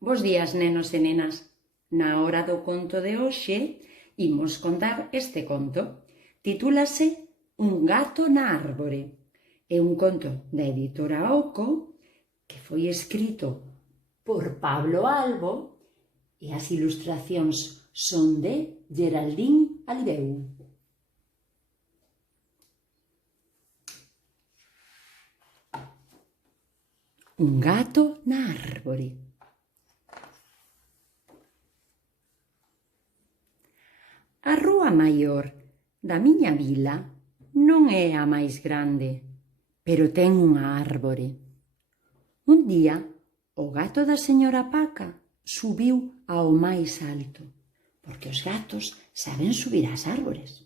Bos días, nenos e nenas. Na hora do conto de hoxe, imos contar este conto. Titúlase Un gato na árbore. É un conto da editora Oco que foi escrito por Pablo Albo e as ilustracións son de Geraldine Alibeu. Un gato na árbore. A rúa maior da miña vila non é a máis grande, pero ten unha árbore. Un día, o gato da señora Paca subiu ao máis alto, porque os gatos saben subir ás árbores.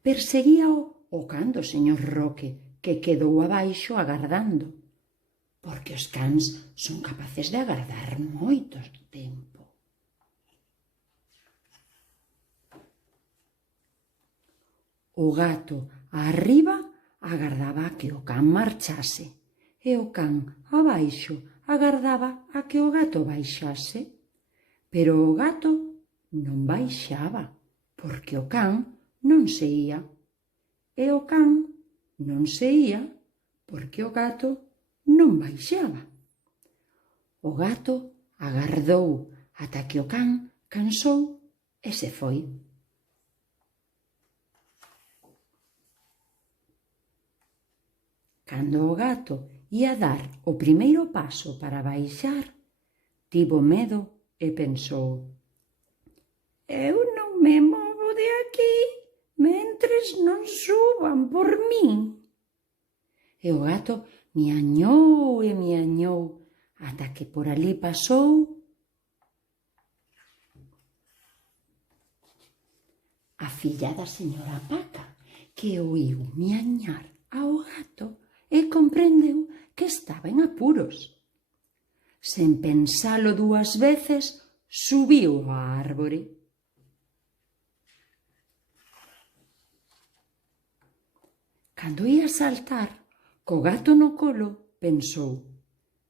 Perseguíao o can do señor Roque, que quedou abaixo agardando, porque os cans son capaces de agardar moito tempo. O gato arriba agardaba a que o can marchase e o can abaixo agardaba a que o gato baixase. Pero o gato non baixaba porque o can non se ía. E o can non se ía porque o gato non baixaba. O gato agardou ata que o can cansou e se foi. Cando o gato ía dar o primeiro paso para baixar, tivo medo e pensou: eu non me movo de aquí mentres non suban por min. E o gato miañou e miañou ata que por ali pasou a filla da señora Paca, que oíu miañar ao gato e comprendeu que estaba en apuros. Sen pensalo dúas veces, subiu á árbore. Cando ía saltar, co gato no colo, pensou: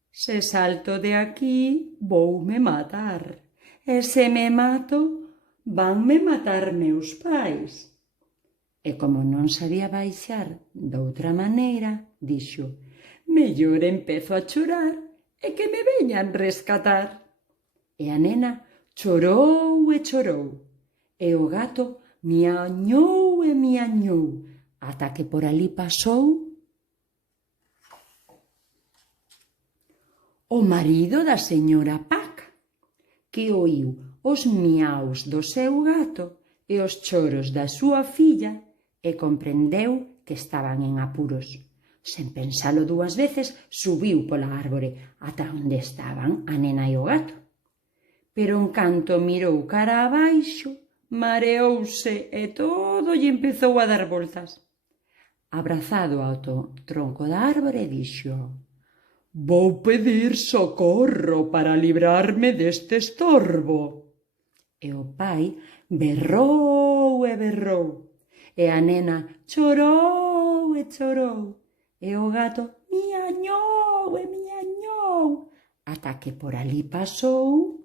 se salto de aquí, voume matar, e se me mato, vanme matar meus pais. E como non sabía baixar doutra maneira, dixo: mellor empezo a chorar e que me veñan rescatar. E a nena chorou e chorou, e o gato miañou e miañou, ata que por ali pasou o marido da señora Paca, que oíu os miaus do seu gato e os choros da súa filla e comprendeu que estaban en apuros. Sen pensalo dúas veces, subiu pola árbore ata onde estaban a nena e o gato. Pero en canto mirou cara abaixo, mareouse e todo lle empezou a dar voltas. Abrazado ao tronco da árbore, dixo: vou pedir socorro para librarme deste estorbo. E o pai berrou e berrou, e a nena chorou e chorou, e o gato miañou e miañou, ata que por ali pasou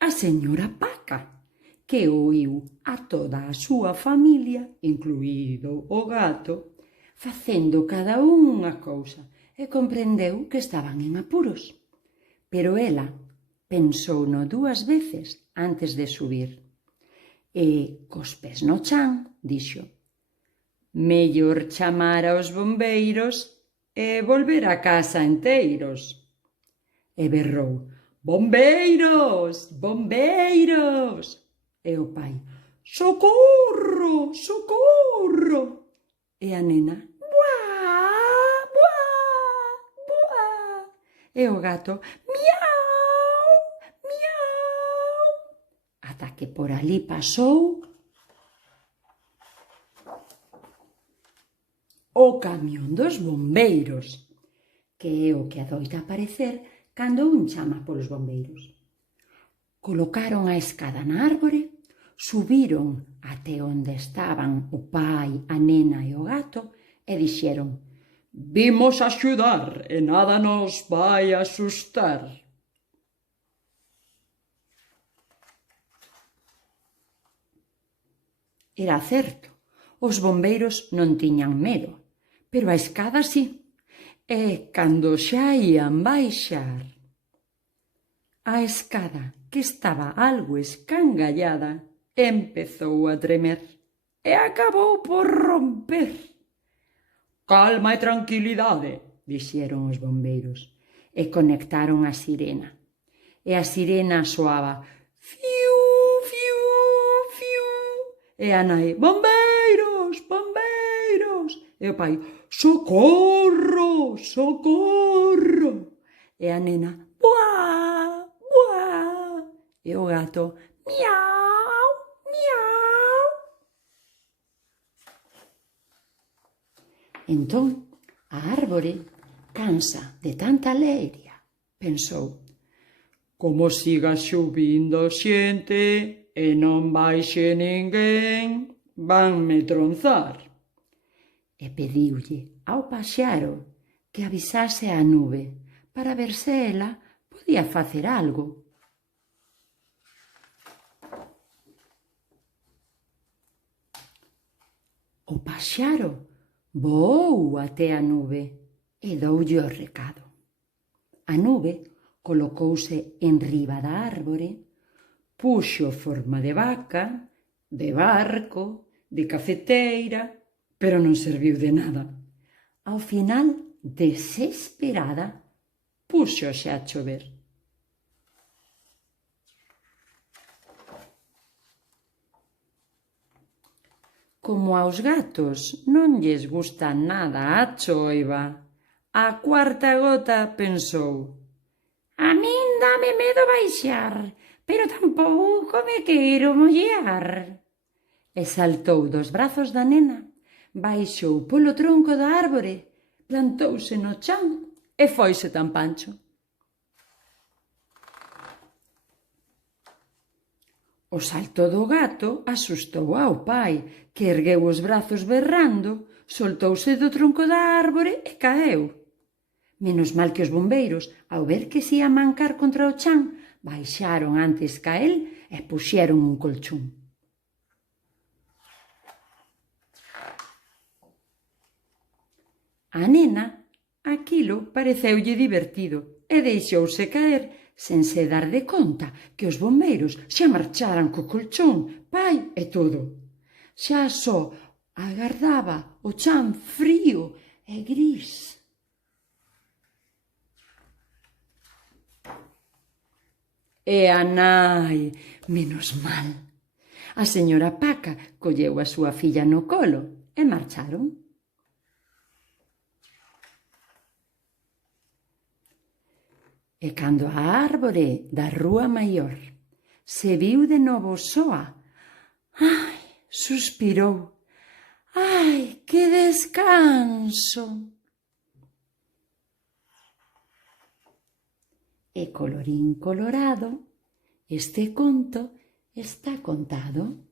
a señora Paca, que oíu a toda a súa familia, incluído o gato, facendo cada unha cousa, e comprendeu que estaban en apuros. Pero ela pensouno dúas veces antes de subir. E, cos pés no chan, dixo: mellor chamar aos bombeiros e volver a casa enteiros. E berrou: bombeiros, bombeiros! E o pai: socorro, socorro! E a nena: buá, buá, buá! E o gato: miau, miau! Ata que por ali pasou o camión dos bombeiros, que é o que adoita aparecer cando un chama polos bombeiros. Colocaron a escada na árbore, subiron até onde estaban o pai, a nena e o gato e dixeron: Vimos axudar e nada nos vai asustar. Era certo, os bombeiros non tiñan medo, pero a escada sí. E cando xa ían baixar, a escada, que estaba algo escangallada, empezou a tremer e acabou por romper. Calma e tranquilidade, dixeron os bombeiros, e conectaron a sirena. E a sirena soaba fiu, fiu, fiu. E a nai, bombeiros, bombeiros. E o pai, socorro, socorro. E a nena, buá, buá. E o gato, miau, miau. Entón, a árbore, cansa de tanta alegria, pensou, como siga xubindo xente e non baixe ninguén, vanme tronzar. E pediulle ao paxaro que avisase a nube para ver se ela podía facer algo. O paxaro voou até a nube e doulle o recado. A nube colocouse enriba da árbore, puxo forma de vaca, de barco, de cafeteira, pero non serviu de nada. Ao final, desesperada, púxose a chover. Como aos gatos non lles gusta nada a choiva, a cuarta gota pensou, a min dame medo baixar, pero tampouco me quero mollar. E saltou dos brazos da nena, baixou polo tronco da árbore, plantouse no chan e foise tan pancho. O salto do gato asustou ao pai, que ergueu os brazos berrando, soltouse do tronco da árbore e caeu. Menos mal que os bombeiros, ao ver que se ia mancar contra o chan, baixaron antes ca el e puxeron un colchón. A nena, aquilo pareceulle divertido e deixouse caer sen se dar de conta que os bombeiros xa marcharan co colchón, pai e todo. Xa só agardaba o chan frío e gris. E a nai, menos mal. A señora Paca colleu a súa filla no colo e marcharon. E cando a árbore da rúa maior se viu de novo soa, ai, suspirou, ai, que descanso! E colorín colorado, este conto está contado.